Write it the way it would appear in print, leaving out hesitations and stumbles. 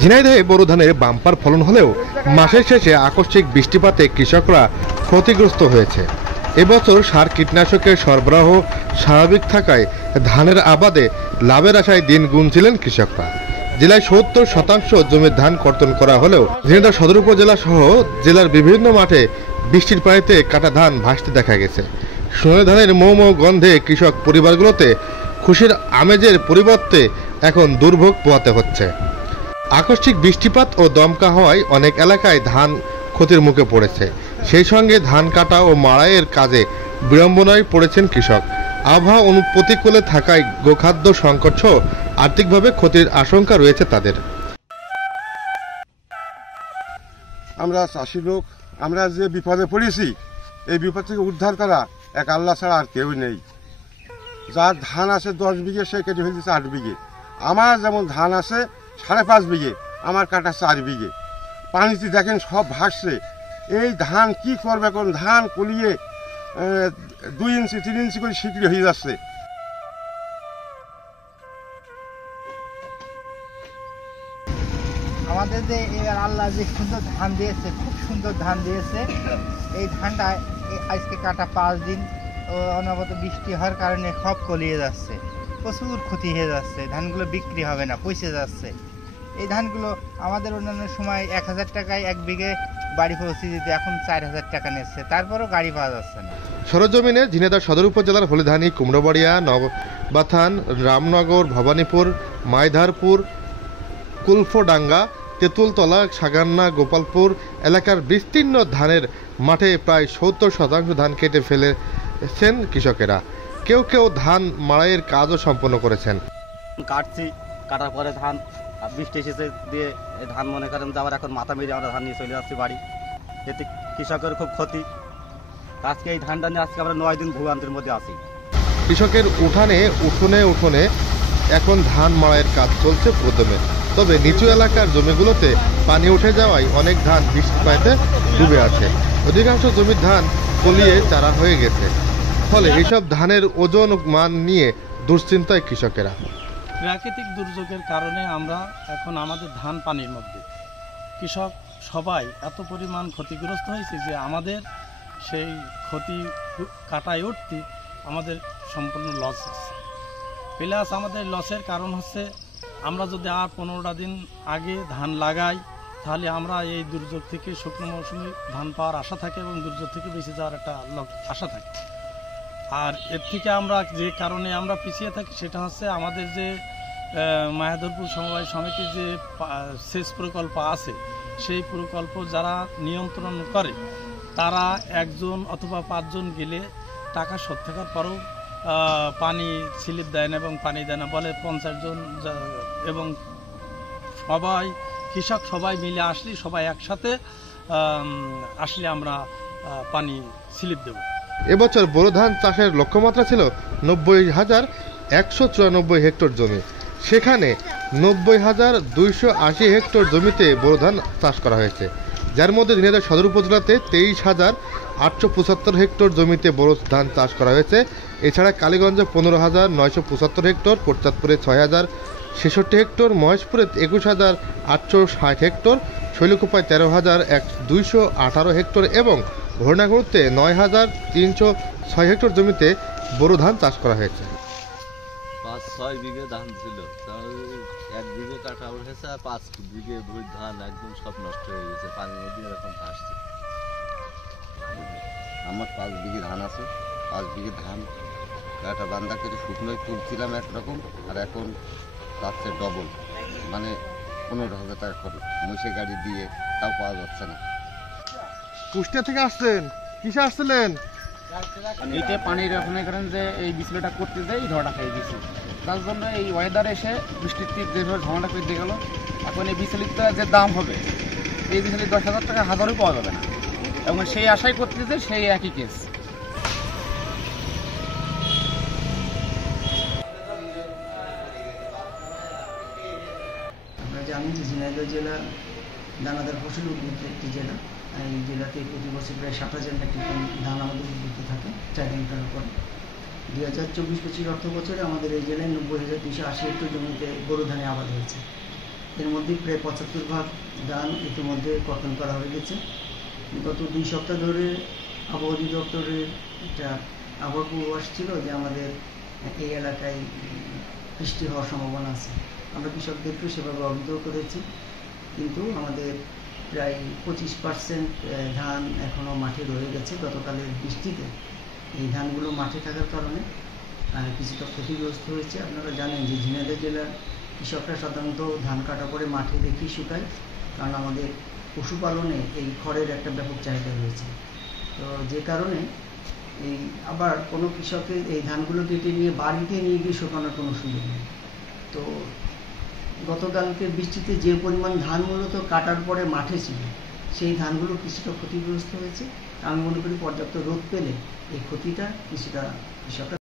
ঝিনাইদহে বোরো ধানের বাম্পার ফলন হলেও মাসের শেষে আকস্মিক বৃষ্টিপাতে কৃষকরা ক্ষতিগ্রস্ত হয়েছে। এবছর সার কীটনাশকের সরবরাহ স্বাভাবিক থাকায় ধানের আবাদে লাভের আশায় দিন গুনছিলেন কৃষকরা। জেলায় ৭০% জমির ধান কর্তন করা হলেও ঝিনাইদহ সদর উপজেলা সহ জেলার বিভিন্ন মাঠে বৃষ্টির পানিতে কাটা ধান ভাসতে দেখা গেছে। সোনালী ধানের মৌ মৌ গন্ধে কৃষক পরিবারগুলোতে খুশির আমেজের পরিবর্তে এখন দুর্ভোগ পোহাতে হচ্ছে। আকস্মিক বৃষ্টিপাত ও দমকা হওয়ায় অনেক এলাকায় ধান ক্ষতির মুখে পড়েছে। সেই সঙ্গে ধান কাটা ও মাড়াইয়ের কাজে বিড়ম্বনায় পড়েছেন কৃষক। আবহাওয়া প্রতিকূলে থাকায় গোখাদ্য সংকট সহ আর্থিকভাবে ক্ষতির আশঙ্কা রয়েছে তাদের। আমরা চাষি লোক, আমরা যে বিপদে পড়েছি এই বিপদ থেকে উদ্ধার করা এক আল্লাহ ছাড়া আর কেউ নেই। যার ধান আছে 10 বিঘে সে কেটে ফেলতেছে 8 বিঘে। আমার যেমন ধান আছে 5.5 বিঘে, আমার কাটা 4 বিঘে। পানিতে দেখেন সব ভাসছে। এই ধান কি করবে? কোন ধান কলিয়ে 2 ইঞ্চি 3 ইঞ্চি করে শিকড়ি হয়ে যাচ্ছে। আমাদের যে এবার আল্লাহ যে সুন্দর ধান দিয়েছে, খুব সুন্দর ধান দিয়েছে। এই ধানটা আজকে কাটা 5 দিন অনবরত বৃষ্টি হওয়ার কারণে সব কলিয়ে যাচ্ছে, প্রচুর ক্ষতি হয়ে যাচ্ছে। ধানগুলো বিক্রি হবে না, পচে যাচ্ছে। এই ধানগুলো আমাদের অন্যান্য সময় 1000 টাকায় 1 বিঘে বাড়ি পৌঁছে দিতে, এখন 4000 টাকা নিচ্ছে, তারপরও গাড়ি পাওয়া যাচ্ছে না। সরজমিনে ঝিনাইদহ সদর উপজেলার হলিধানি, কুমড়োবাড়িয়া, নববাথান, রামনগর, ভবানীপুর, মাইধারপুর, কুলফোডাঙ্গা, তেঁতুলতলা, সাগান্না, গোপালপুর এলাকার বিস্তীর্ণ ধানের মাঠে প্রায় 70% ধান কেটে ফেলেছেন কৃষকেরা। কেউ কেউ ধান মাড়াইয়ের কাজও সম্পন্ন করেছেন। কাটছি, কাটার পরে ধান বৃষ্টি এসেছে দিয়ে ধান মনে করেন যে আবার এখন মাথা মেরে আমরা ধান নিয়ে চলে যাচ্ছি বাড়ি। এতে কৃষকের খুব ক্ষতি। আজকে এই ধানটা নিয়ে আজকে আমরা 9 দিন ভোগান্তির মধ্যে আছি। কৃষকের উঠোনে এখন ধান মাড়াইয়ের কাজ চলছে প্রথমে। তবে নিচু এলাকার জমিগুলোতে পানি উঠে যাওয়ায় অনেক ধান বৃষ্টির পানিতে ডুবে আছে। অধিকাংশ জমির ধান কলিয়ে চারা হয়ে গেছে। ফলে এইসব ধানের ওজন মান নিয়ে দুশ্চিন্তায় কৃষকেরা। প্রাকৃতিক দুর্যোগের কারণে আমরা এখন আমাদের ধান পানির মধ্যে, কৃষক সবাই এত পরিমাণ ক্ষতিগ্রস্ত হয়েছে যে আমাদের সেই ক্ষতি কাটায় উঠতে আমাদের সম্পূর্ণ লস হচ্ছে। প্লাস আমাদের লসের কারণ হচ্ছে আমরা যদি আর 15টা দিন আগে ধান লাগাই তাহলে আমরা এই দুর্যোগ থেকে শুকনো মৌসুমে ধান পাওয়ার আশা থাকে এবং দুর্যোগ থেকে বেঁচে যাওয়ার একটা আশা থাকে। আর এর থেকে আমরা যে কারণে আমরা পিছিয়ে থাকি সেটা হচ্ছে আমাদের যে মায়াধরপুর সমবায় সমিতির যে সেচ প্রকল্প আছে, সেই প্রকল্প যারা নিয়ন্ত্রণ করে তারা 1 জন অথবা 5 জন গেলে টাকা শোধ থাকার পরেও পানি স্লিপ দেয় না এবং পানি দেয় না, বলে 50 জন এবং সবাই কৃষক সবাই মিলে আসলে সবাই একসাথে আসলে আমরা পানি স্লিপ দেব। এবছর বোরো ধান চাষের লক্ষ্যমাত্রা ছিল 90,194 হেক্টর জমি। সেখানে 90,280 হেক্টর জমিতে বোরো ধান চাষ করা হয়েছে, যার মধ্যে ঝিনাইদহ সদর উপজেলাতে 23,875 হেক্টর জমিতে বোরো ধান চাষ করা হয়েছে। এছাড়া কালীগঞ্জে 15,975 হেক্টর, কোটচাঁদপুরে 6,066 হেক্টর, মহেশপুরে 21,860 হেক্টর, শৈলকুপায় 13,218 হেক্টর এবং হরিণাগুড়িতে 9,306 হেক্টর জমিতে বোরো ধান চাষ করা হয়েছে। 5-6 বিঘে ধান ছিল, 1 বিঘে কাটা উঠেছে আর 5 বিঘে ভুঁই ধান একদম সব নষ্ট হয়ে গেছে, পানির মধ্যে এরকম ভাসছে। আমার 5 বিঘে ধান আছে, 5 বিঘে ধান একটা বান্দা করে শুকনোয় তুলছিলাম একরকম, আর এখন যাচ্ছে ডবল, মানে 15,000 টাকা খরচ। মহিষে গাড়ি দিয়ে তাও পাওয়া যাচ্ছে না। কুষ্টিয়া থেকে আসছেন, কিসে আসছিলেন? এইতে পানির মনে করেন যে এই বিছলেটা করতে যাই ঝড়টা খেয়ে গেছি, তার জন্য এই ওয়েদারে এসে বৃষ্টির যেভাবে ঝড়টা করতে গেল, এখন এই বিচলিতটা যে দাম হবে এই বিচলিত 10,000 টাকা হাজারও পাওয়া যাবে না, এবং সেই আশাই করতে যে সেই একই কেস। আমরা জানি যে ঝিনাইদহ জেলা দানাদার ফসল উদ্বৃত্ত একটি জেলা। এই জেলাতে প্রতি বছর প্রায় 7,000 মেট্রিক টন ধান আমাদের উদ্বৃত্ত থাকে 4 হেক্টর উপরে। 2024-25 অর্থ বছরে আমাদের এই জেলায় 90,280 হেক্টর জমিতে বোরো ধানের আবাদ হয়েছে। এর মধ্যে প্রায় 75 ভাগ ধান ইতিমধ্যে কর্তন করা হয়ে গেছে। গত 2 সপ্তাহ ধরে আবহাওয়া অধিদপ্তরের একটা আবহাওয়া পূর্বাভাস ছিল যে আমাদের এই এলাকায় বৃষ্টি হওয়ার সম্ভাবনা আছে। আমরা কৃষকদেরকেও সেভাবে অবহিত করেছি, কিন্তু আমাদের প্রায় 25% ধান এখনও মাঠে রয়ে গেছে। গতকালের বৃষ্টিতে এই ধানগুলো মাঠে থাকার কারণে কিছুটা ক্ষতিগ্রস্ত হয়েছে। আপনারা জানেন যে ঝিনাইদহ জেলার কৃষকরা সাধারণত ধান কাটা পরে মাঠে রেখেই শুকায়, কারণ আমাদের পশুপালনে এই খড়ের একটা ব্যাপক চাহিদা রয়েছে। তো যে কারণে এই আবার কোনো কৃষকের এই ধানগুলো কেটে নিয়ে বাড়িতে নিয়ে গিয়ে শুকানোর কোনো সুযোগ নেই। তো গতকালকে বৃষ্টিতে যে পরিমাণ ধান মূলত কাটার পরে মাঠে ছিল, সেই ধানগুলো কিছুটা ক্ষতিগ্রস্ত হয়েছে। আমি মনে করি পর্যাপ্ত রোদ পেলে এই ক্ষতিটা কিছুটা কৃষকরা